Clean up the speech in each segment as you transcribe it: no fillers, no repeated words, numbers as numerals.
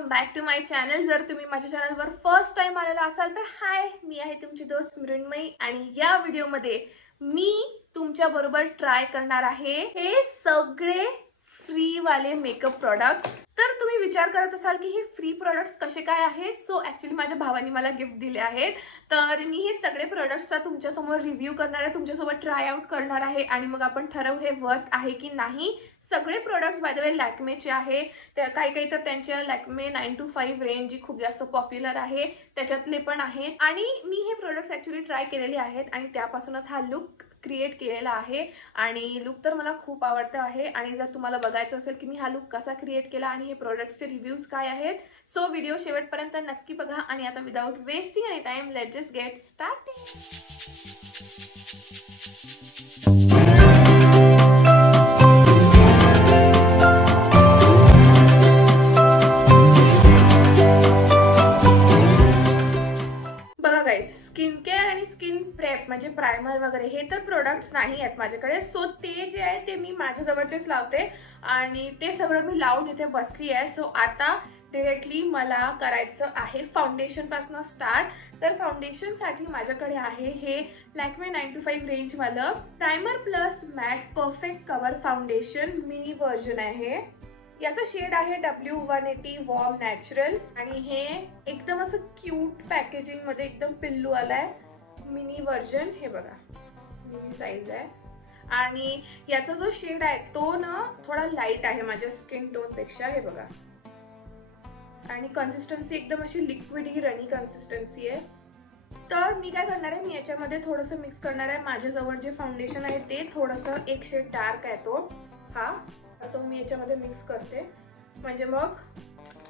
Welcome back to my channel. जर तुम्ही माझ्या चॅनलवर फर्स्ट टाइम आलेला असाल तर हाय, मी आहे तुमची दोस्त मृण्मयी आणि या व्हिडिओमध्ये मी तुमच्या बरोबर ट्राय करणार आहे हे सगळे फ्री वाले मेकअप प्रोडक्ट्स। तर तुम्ही विचार करत असाल की हे फ्री प्रोडक्ट्स कसे काय आहेत। सो ऍक्च्युअली माझ्या भावाने मला गिफ्ट दिले आहेत, तर मी हे सगळे प्रोडक्ट्सचा तुमच्या समोर रिव्ह्यू करणार आहे, तुमच्यासोबत ट्राय आउट करणार आहे आणि मग आपण ठरवू हे वर्थ आहे की नाही। सगळे प्रोडक्ट्स बाय द वे लॅक्मेचे आहे, काही तर त्यांच्या लॅक्मे 925 रेंज जी खूप जास्त पॉप्युलर आहे त्याच्यातले पण आहेत आणि मी हे प्रोडक्ट्स ऍक्च्युअली ट्राय केलेले आहेत आणि त्यापासूनच हा लुक क्रिएट केलेला आहे आणि लुक तर मला खूप आवडतं आहे। आणि जर तुम्हाला बघायचं असेल की मी हा लुक कसा क्रिएट केला आणि हे प्रोडक्ट्सचे रिव्ह्यूज काय आहेत, सो व्हिडिओ शेवटपर्यंत नक्की बघा। आणि आता without wasting any time let's just get started. Skin care आणि स्किन प्रेप म्हणजे प्रायमर वगैरे हे तर प्रोडक्ट्स नाही आहेत माझ्याकडे। सो ते जे आहे ते मी माझ्या जवळचेच लावते आणि ते सगळं मी लावून इथे बसली आहे। सो आता डायरेक्टली मला करायचं आहे फाउंडेशन पासून स्टार्ट। तर फाउंडेशन साठी माझ्याकडे आहे हे लॅक्मे 925 रेंज वालं primer plus matte perfect cover foundation mini version आहे। याचा शेड आहे W180 वॉर्म नॅचरल आणि हे एकदम असं क्यूट पॅकेजिंग मध्ये एकदम पिल्लू आलाय मिनी व्हर्जन। हे बघा मिनी साइज आहे आणि याचा जो शेड आहे तो ना थोडा लाईट आहे माझ्या स्किन टोन पेक्षा। हे बघा आणि कन्सिस्टन्सी एकदम अशी लिक्विडी रनी कन्सिस्टन्सी आहे। तर मी काय करणार आहे, मी याच्यामध्ये थोडंसं मिक्स करणार आहे। माझ्याजवळ जे फाउंडेशन आहे ते थोडंसं एक शेड डार्क आहे तो मी याच्यामध्ये मिक्स करते म्हणजे मग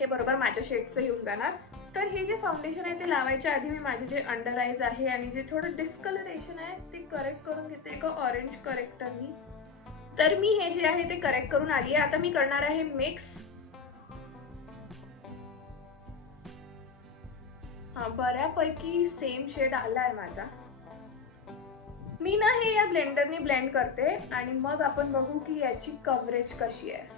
हे बरोबर माझ्या शेडचं येऊन जाणार। तर हे जे फाउंडेशन आहे ते लावायच्या आधी मी माझे जे अंडर आईज आहे आणि जे थोडं डिस्कलरेशन आहे ते करेक्ट करून घेते एका ऑरेंज करेक्टरनी। तर मी हे जे आहे ते करेक्ट करून आली आहे। आता मी करणार आहे मिक्स। बऱ्यापैकी सेम शेड आला आहे माझा। मी ना हे या ब्लेंडरने ब्लेंड करते आणि मग आपण बघू की याची कव्हरेज कशी आहे।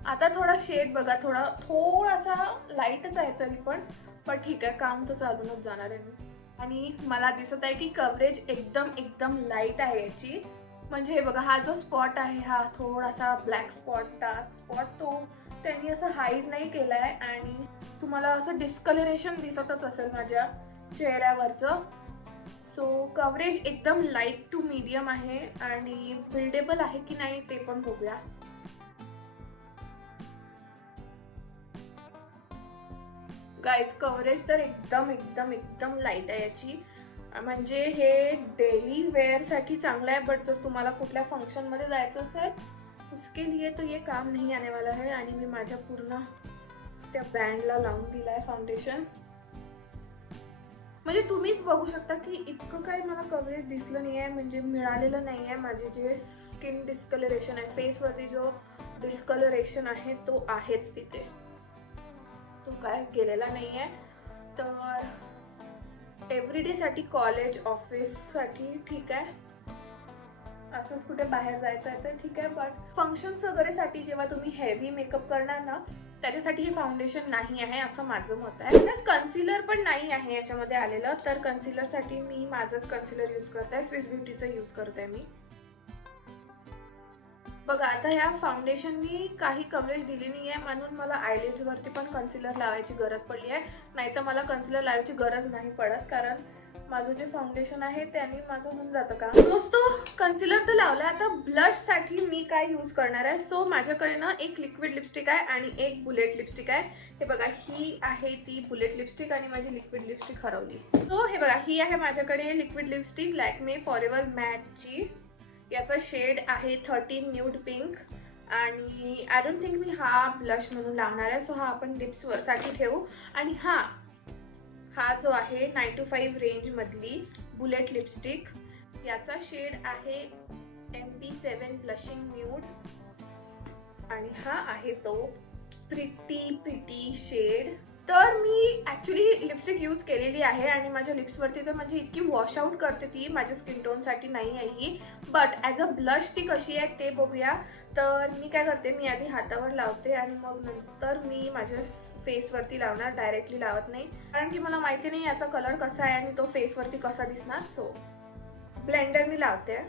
आता थोडा शेड बघा, थोडासा लाईटच आहे तरी पण ठीक आहे, काम तर चालूनच जाणार आहे मी। आणि मला दिसत आहे की कव्हरेज एकदम लाईट आहे याची। म्हणजे हे बघा हा जो स्पॉट आहे हा थोडासा ब्लॅक स्पॉट डार्क स्पॉट तो त्यांनी असं हाईड नाही केलाय आणि तुम्हाला असं डिस्कलरेशन दिसतच असेल माझ्या चेहऱ्यावरचं। सो कव्हरेज एकदम लाईट टू मीडियम आहे आणि बिल्डेबल आहे की नाही ते पण बघूया। गाइस कव्हरेज तर एकदम लाईट आहे याची। म्हणजे हे डेली वेअर साठी चांगलं आहे, बट जर तुम्हाला कुठल्या फंक्शन मध्ये जायचं असेल उसके लिए तो ये काम नहीं आने वाला है। आणि मी माझ्या पूर्ण त्या बँडला लावून दिलाय फाउंडेशन। म्हणजे तुम्हीच बघू शकता की इतकं काही मला कव्हरेज दिसलं नाही आहे, म्हणजे मिळालेलं नाही आहे। माझे जे स्किन डिस्कलरेशन आहे फेसवरती जो डिस्कलरेशन आहे तो आहेच तिथे, तो काय गेलेला नाही आहे। तर एव्हरीडे साठी कॉलेज ऑफिस साठी ठीक आहे, असंच कुठे बाहेर जायचं आहे तर ठीक आहे, बट फंक्शन्स वगैरे साठी जेव्हा तुम्ही हेवी मेकअप करणार ना त्याच्यासाठी हे फाउंडेशन नाही आहे असं माझं मत आहे। तर कन्सिलर पण नाही आहे याच्यामध्ये आलेलं, तर कन्सिलर साठी मी माझंच कन्सिलर यूज करते, स्विस ब्युटीचं यूज करते मी। बघा आता ह्या फाउंडेशननी काही कव्हरेज दिली नाही आहे म्हणून मला आयलिड्स वरती पण कन्सिलर लावायची गरज पडली आहे, नाहीतर मला कन्सिलर लावायची गरज नाही पडत कारण माझं जे फाउंडेशन आहे त्याने माझं होऊन जातं का। दोस्तो कन्सिलर तर लावला, आता ब्लश साठी मी काय यूज करणार आहे। सो माझ्याकडे ना एक लिक्विड लिपस्टिक आहे आणि एक बुलेट लिपस्टिक आहे। हे बघा ही आहे ती बुलेट लिपस्टिक आणि माझी लिक्विड लिपस्टिक हरवली। सो हे बघा ही आहे माझ्याकडे लिक्विड लिपस्टिक लॅक्मे फॉरएव्हर मॅटची। याचा शेड आहे 13 न्यूड पिंक आणि आय डोंट थिंक मी हा ब्लश म्हणून लावणार आहे। सो हा आपण लिप्स साठी ठेवू। आणि हा जो आहे 925 रेंज मधली बुलेट लिपस्टिक, याचा शेड आहे MP7 ब्लशिंग न्यूड आणि हा आहे तो प्रिटी शेड तर मी ॲक्च्युली लिपस्टिक यूज केलेली आहे आणि माझ्या लिप्सवरती तर म्हणजे इतकी वॉश आउट करते ती, माझ्या स्किन टोनसाठी नाही आहे ही. बट ॲज अ ब्लश ती कशी आहे ते बघूया. तर मी काय करते, मी आधी हातावर लावते आणि मग नंतर मी माझ्या फेसवरती लावणार, डायरेक्टली लावत नाही, कारण की मला माहिती नाही याचा कलर कसा आहे आणि तो फेसवरती कसा दिसणार. सो ब्लेंडरनी लावते.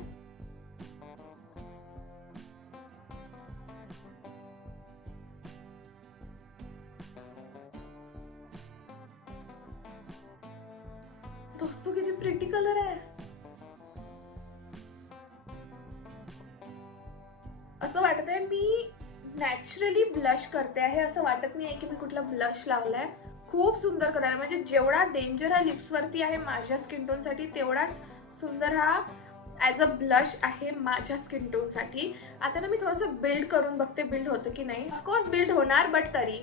दोस्तों किती प्रिटी कलर आहे. असं वाटत आहे मी नॅचरली ब्लश करते आहे, असं वाटत नाही आहे की मी कुठला ब्लश लावलाय. खूप सुंदर कलर आहे, म्हणजे जेवढा डेंजर हा लिप्सवरती आहे माझ्या स्किन टोनसाठी, तेवढाच सुंदर हा ॲज अ ब्लश आहे माझ्या स्किन टोनसाठी. आता ना मी थोडंसं बिल्ड करून बघते, बिल्ड होतं की नाही. ऑफकोर्स बिल्ड होणार, बट तरी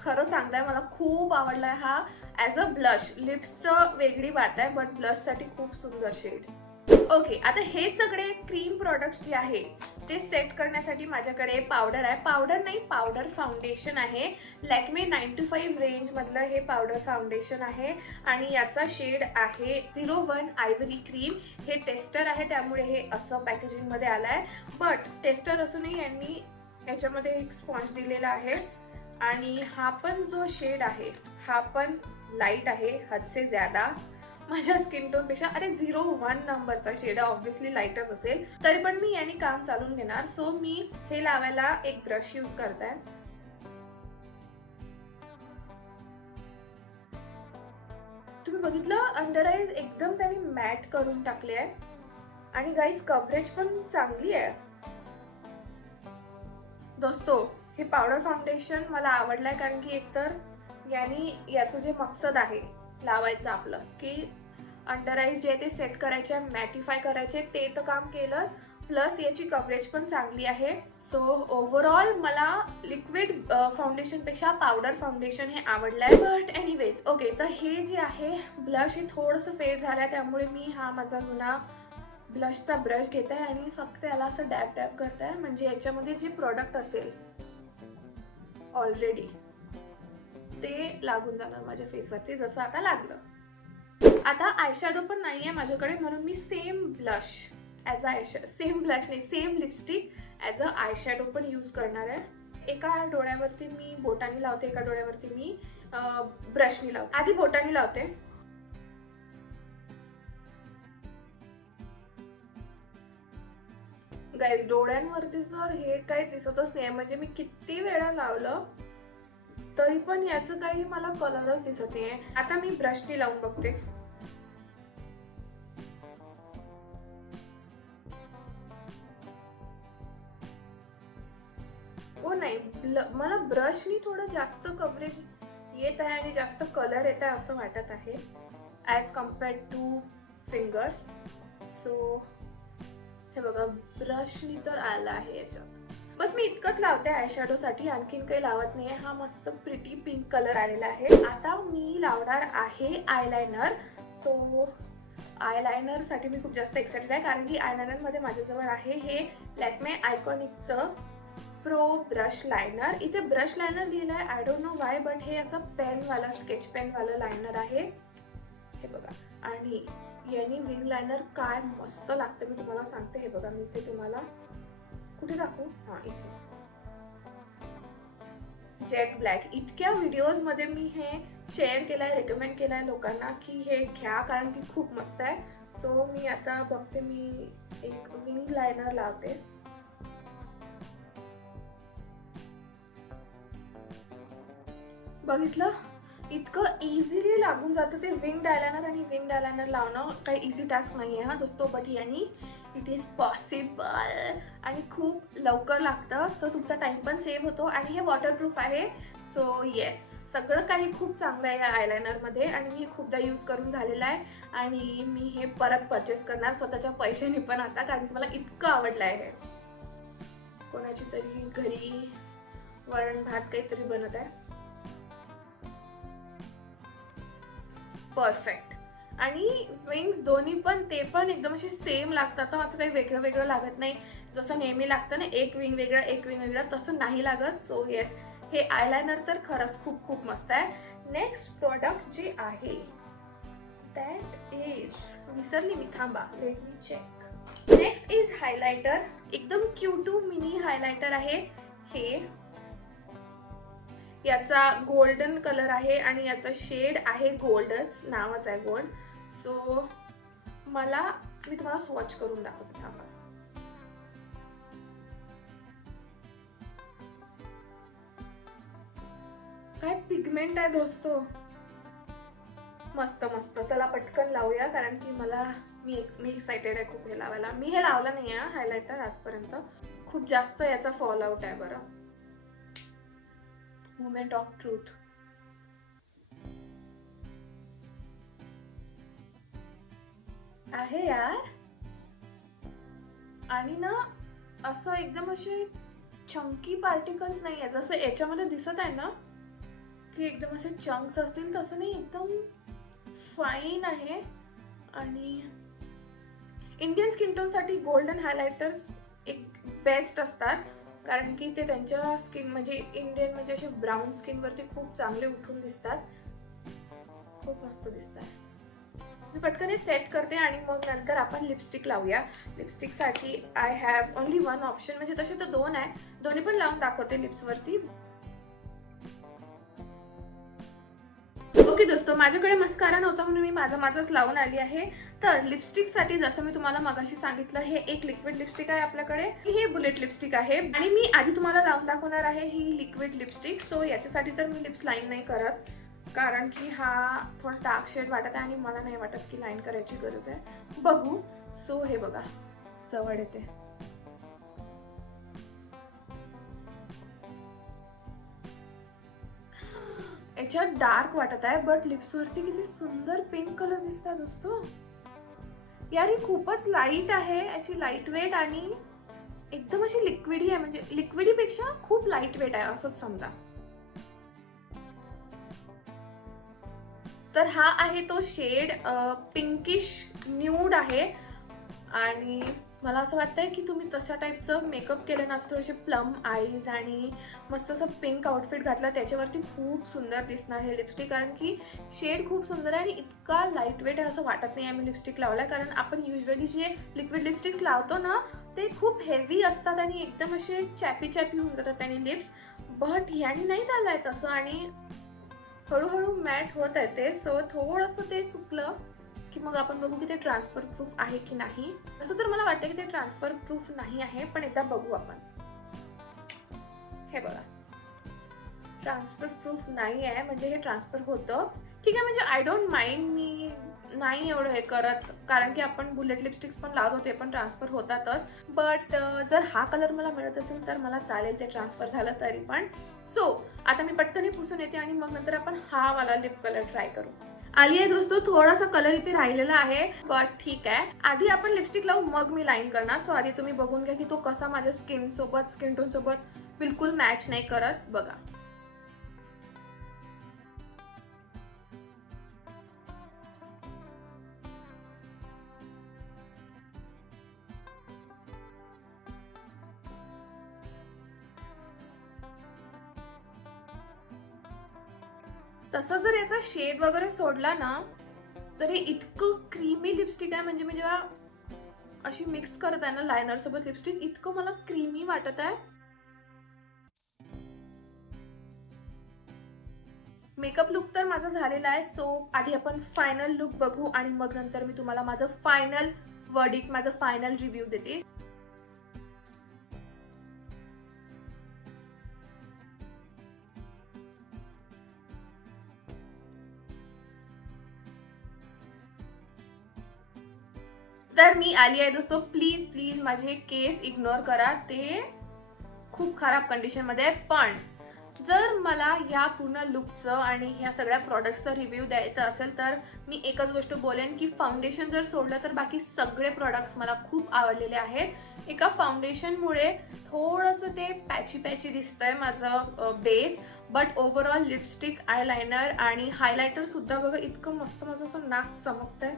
खरं सांगताय मला खूप आवडलाय हा ॲज अ ब्लश. लिप्सचं वेगळी बात आहे, बट ब्लशसाठी खूप सुंदर शेड. ओके, आता हे सगळे क्रीम प्रोडक्ट्स जे आहे ते सेट करण्यासाठी माझ्याकडे पावडर आहे. पावडर नाही, पावडर फाउंडेशन आहे. लॅक्मे 95 रेंज मधलं हे पावडर फाउंडेशन आहे आणि याचा शेड आहे 01 आयव्हरी क्रीम. हे टेस्टर आहे, त्यामुळे हे असं पॅकेजिंग मध्ये आलंय. बट टेस्टर असूनही यांनी याच्यामध्ये एक स्पॉन्ज दिलेला आहे आणि हा पण जो शेड आहे हा पण लाईट आहे, हद से ज्यादा माझ्या स्किन टोन पेक्षा. अरे 01 नंबरचा शेड आहे, ऑब्व्हियसली लाईटच असेल, तरी पण मी याने काम चालून घेणार. सो मी हे लावायला एक ब्रश यूज करते. तुम्ही बघितलं, अंडर आईज एकदम त्यांनी मॅट करून टाकले आहे आणि गाईज कव्हरेज पण चांगली आहे. दोस्तों हे पावडर फाउंडेशन मला आवडलंय, कारण की एकतर यानी याचं जे मकसद आहे लावायचं आपलं, की अंडर आईज जे ते सेट करायचे, मॅटिफाय करायचे, ते तर काम केलं, प्लस याची कव्हरेज पण चांगली आहे. सो ओव्हरऑल मला लिक्विड फाउंडेशन पेक्षा पावडर फाउंडेशन हे आवडलंय. बट एनिवेज ओके, तर हे जे आहे ब्लश हे थोडंसं फेड झालंय, त्यामुळे मी हा माझा जुना ब्लशचा ब्रश घेत आहे आणि फक्त याला असं डॅप डॅप करत आहे, म्हणजे याच्यामध्ये जे प्रोडक्ट असेल ऑलरेडी ते लागून जाणार माझ्या फेसवरती, जसं आता लागलं. आता आयशॅडो पण नाहीये माझ्याकडे, म्हणून मी same blush as a same blush नाही, same lipstick as a eyeshadow पण यूज करणार आहे. एका डोळ्यावरती मी बोटाने लावते, एका डोळ्यावरती मी ब्रशनी लावते. आधी बोटाने लावते. गाईज डोळ्यांवरती तर हे काही दिसतच नाही, म्हणजे मी किती वेळा लावलं तरी पण याचं काही मला कलरच दिसत नाहीये. आता मी ब्रशनी लावून बघते. ओ नाही, मला ब्रशनी थोडं जास्त कव्हरेज येत आहे आणि जास्त कलर येत आहे असं वाटत आहे as compared two fingers. So हे बघा, ब्रशनी तर आला आहे याच्यात. बस मी इतकंच लावते आयशॅडो साठी, आणखीन काही लावत नाहीये. हा मस्त प्रिटी पिंक कलर आलेला आहे. आता मी लावणार आहे आयलायनर. सो आयलायनर साठी मी खूप जास्त एक्साइटेड आहे, कारण की आयलायनर मध्ये माझ्याजवळ आहे हे लॅक्मे आयकॉनिकचं प्रो ब्रश लायनर. इथे ब्रश लायनर लिहिलंय, I don't know Y, but हे असं पेनवाला, स्केच पेनवाला लायनर आहे. हे बघा, आणि यानी विंग लायनर काय मस्त लागतं मी तुम्हाला सांगते. हे बघा, मी इथे तुम्हाला कुठे दाखवू, हा इथे जेट ब्लॅक. इतक्या व्हिडिओज मध्ये मी हे शेअर केलंय, रेकमेंड केलंय लोकांना की हे घ्या, कारण की खूप मस्त आहे. सो मी आता बघते, मी एक विंग लायनर लावते. बघितलं, इतकं इझिली लागून जातं ते विंग आयलायनर, आणि विंग आयलायनर लावणं काही इझी टास्क नाही आहे हा दोस्तों, बट यानी इट इज पॉसिबल आणि खूप लवकर लागतं. सो तुमचा टाइम पण सेव्ह होतो आणि हे वॉटरप्रूफ आहे. सो येस, सगळं काही खूप चांगलं आहे या आयलायनरमध्ये आणि मी खूपदा यूज करून झालेलं आहे आणि मी हे परत परचेस करणार स्वतःच्या पैशाने पण आता, कारण की मला इतकं आवडलं आहे. कोणाची तरी घरी वरण भात काहीतरी बनत आहे. परफेक्ट. आणि विंग्स दोन्ही पण ते पण एकदम असे सेम लागतात, असं काही वेगळं वेगळं लागत नाही जसं नेहमी लागतं ना, एक विंग वेगळा एक विंग वेगळा, तसं नाही लागत. सो येस, हे आयलाइनर तर खरंच खूप खूप मस्त आहे. नेक्स्ट प्रोडक्ट जे आहे दॅट इज, विसरली मी, थांबा, let me check. Next is highlighter. एकदम क्यूटू मिनी हायलायटर आहे हे. याचा गोल्डन कलर आहे आणि याचा शेड आहे गोल्डच, नावच आहे गोल्ड. सो मी तुम्हाला स्वॉच करून दाखवते, थांबा. काय पिगमेंट आहे दोस्तो, मस्त मस्त. चला पटकन लावूया, कारण की मी एक्साइटेड आहे खूप हे लावायला. मी हे लावलं नाही आहे हायलायटर आजपर्यंत, खूप जास्त याचा फॉल आउट आहे. बरं, मोमेंट ऑफ ट्रूथ. आहे यार, आणि ना असं एकदम असे चंकी पार्टिकल्स नाही आहे जसं याच्यामध्ये दिसत आहे ना, की एकदम असे चंक्स असतील, तसं नाही, एकदम फाईन आहे. आणि इंडियन स्किन टोन साठी गोल्डन हायलायटर्स एक बेस्ट असतात, कारण की ते त्यांच्या स्किन म्हणजे इंडियन म्हणजे असे ब्राऊन स्किन वरती खूप चांगले उठून दिसतात, खूप मस्त दिसतात. मी पटकन हे सेट करते आणि मग नंतर आपण लिपस्टिक लावूया. लिपस्टिक साठी I have only one option, म्हणजे तसे तर दोन आहे, दोन्ही पण लावून दाखवते लिप्स वरती. ओके दोस्तों, माझ्याकडे मस्कारा नव्हता म्हणून मी माझाच लावून आली आहे. तर लिपस्टिक साठी जसं मी तुम्हाला मगाशी सांगितलं, हे एक लिक्विड लिपस्टिक आहे आपल्याकडे, हे बुलेट लिपस्टिक आहे आणि मी आधी तुम्हाला लावून दाखवणार आहे ही लिक्विड लिपस्टिक. सो याच्यासाठी तर मी लिप्स लाईन नाही करत, कारण की हा थोडा डार्क शेड वाटत आहे आणि मला नाही वाटत की लाईन करायची गरज आहे. बघू. सो हे बघा, जवळ येते. याच्यात डार्क वाटत आहे, बट लिप्स वरती किती सुंदर पिंक कलर दिसतात दोस्तो. यार ही खूपच लाईट आहे, याची लाईट वेट आणि एकदम अशी लिक्विडी आहे, म्हणजे लिक्विडी पेक्षा खूप लाईट वेट आहे असंच समजा. तर हा आहे तो शेड, पिंकिश न्यूड आहे आणि मला असं वाटतंय की तुम्ही तशा टाईपचं मेकअप केलं ना, थोडेसे प्लम आईज आणि मस्त असं पिंक आउटफिट घातला त्याच्यावरती खूप सुंदर दिसणार हे लिपस्टिक, कारण की शेड खूप सुंदर आहे आणि इतका लाईट वेट आहे असं वाटत नाही आम्ही लिपस्टिक लावलाय, कारण आपण युजली जे लिक्विड लिपस्टिक्स लावतो ना ते खूप हेवी असतात आणि एकदम असे चॅपी होऊन जातात त्याने लिप्स, बट ह्यानी नाही झालंय तसं आणि हळूहळू मॅट होत आहे ते. सो थोडंसं ते सुकलं की मग आपण बघू की ते ट्रान्सफर प्रूफ आहे की नाही. असं तर मला वाटतं की ते ट्रान्सफर प्रूफ नाही आहे, पण एकदा बघू आपण. हे बघा, ट्रान्सफर प्रूफ नाही आहे, म्हणजे हे ट्रान्सफर होतं ठीक आहे, म्हणजे आय डोंट माइंड, मी नाही एवढं हे करत, कारण की आपण बुलेट लिपस्टिक्स पण लावतो ते पण ट्रान्सफर होतातच. बट जर हा कलर मला मिळत असेल तर मला चालेल ते ट्रान्सफर झालं तरी पण. सो आता मी पटकन हे पुसून येते आणि मग नंतर आपण हा वाला लिप कलर ट्राय करू. आली आहे दोस्तों, थोडासा कलर इथे राहिलेला आहे, बट ठीक आहे. आधी आपण लिपस्टिक लावू मग मी लाईन करणार. सो आधी तुम्ही बघून घ्या की तो कसा माझ्या स्किन टोन सोबत बिलकुल मॅच नाही करत. बघा, तसं जर याचा शेड वगैरे सोडला ना तर हे इतकं क्रीमी लिपस्टिक आहे, म्हणजे मी जेव्हा अशी मिक्स करत आहे ना लायनर सोबत लिपस्टिक, इतकं मला क्रीमी वाटत आहे. मेकअप लुक तर माझा झालेला आहे. सो आधी आपण फायनल लुक बघू आणि मग नंतर मी तुम्हाला माझं फायनल वर्डिक्ट, माझं फायनल रिव्ह्यू देते. तर मी आली आहे दोस्तों. प्लीज माझे केस इग्नोर करा, ते खूप खराब कंडिशन मध्ये आहे. पण जर मला या पूर्ण लुकचं आणि ह्या सगळ्या प्रोडक्ट्सचा रिव्ह्यू द्यायचा असेल तर मी एकच गोष्ट बोलेन की फाउंडेशन जर सोडलं तर बाकी सगळे प्रोडक्ट्स मला खूप आवडलेले आहेत. एका फाउंडेशनमुळे थोडंसं ते पॅची दिसतंय माझं base, but overall lipstick, eyeliner आणि हायलायटर सुद्धा बघा इतकं मस्त माझं असं नाक चमकतंय.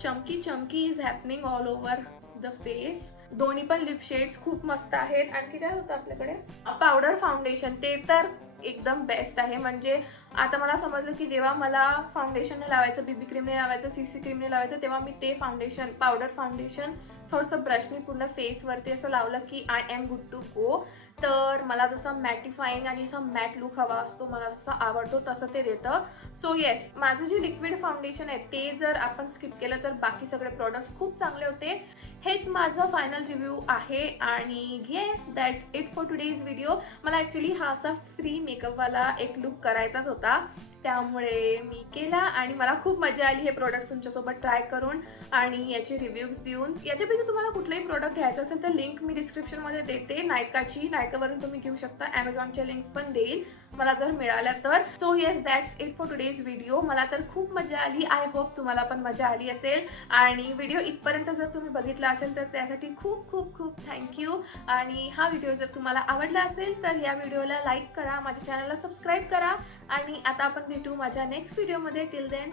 चमकी is happening all over the face. दोन्ही पण लिप शेड्स खूप मस्त आहेत. आणखी काय होतं आपल्याकडे, पावडर फाउंडेशन, ते तर एकदम बेस्ट आहे. म्हणजे आता मला समजलं की जेव्हा मला फाउंडेशनने लावायचं, बीबी क्रीमने लावायचं, सीसी क्रीमने लावायचं, तेव्हा मी ते फाउंडेशन, पावडर फाउंडेशन थोडंसं ब्रशनी पूर्ण फेसवरती असं लावलं की I am good to go. तर मला जसं मॅटिफाईंग आणि असं मॅट लुक हवा असतो, मला जसं आवडतो तसं ते देतं. सो येस, माझं जे लिक्विड फाउंडेशन आहे ते जर आपण स्किप केलं तर बाकी सगळे प्रोडक्ट्स खूप चांगले होते. हेच माझं फायनल रिव्ह्यू आहे. आणि yes, that's it for today's video. मला ॲक्च्युली हा असा फ्री मेकअपवाला एक लुक करायचाच होता, त्यामुळे मी केला आणि मला खूप मजा आली हे प्रोडक्ट्स तुमच्यासोबत ट्राय करून आणि याचे रिव्ह्यूज देऊन. याच्यापैकी तुम्हाला कुठलाही प्रोडक्ट घ्यायचं असेल तर लिंक मी डिस्क्रिप्शनमध्ये देते. नायकाची, नायकावरून तुम्ही घेऊ शकता. ॲमेझॉनच्या लिंक्स पण देईल मला जर मिळाल्या तर. So yes, that's it for today's video. मला तर खूप मजा आली. आय होप तुम्हाला पण मजा आली असेल. आणि व्हिडिओ इथपर्यंत जर तुम्ही बघितला असेल तर त्यासाठी खूप खूप खूप थँक्यू. आणि हा व्हिडिओ जर तुम्हाला आवडला असेल तर या व्हिडिओला लाईक करा, माझ्या चॅनलला सबस्क्राईब करा. आणि आता आपण भेटू माझ्या नेक्स्ट व्हिडिओमध्ये. टिल देन,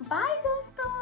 बाय दोस्तों.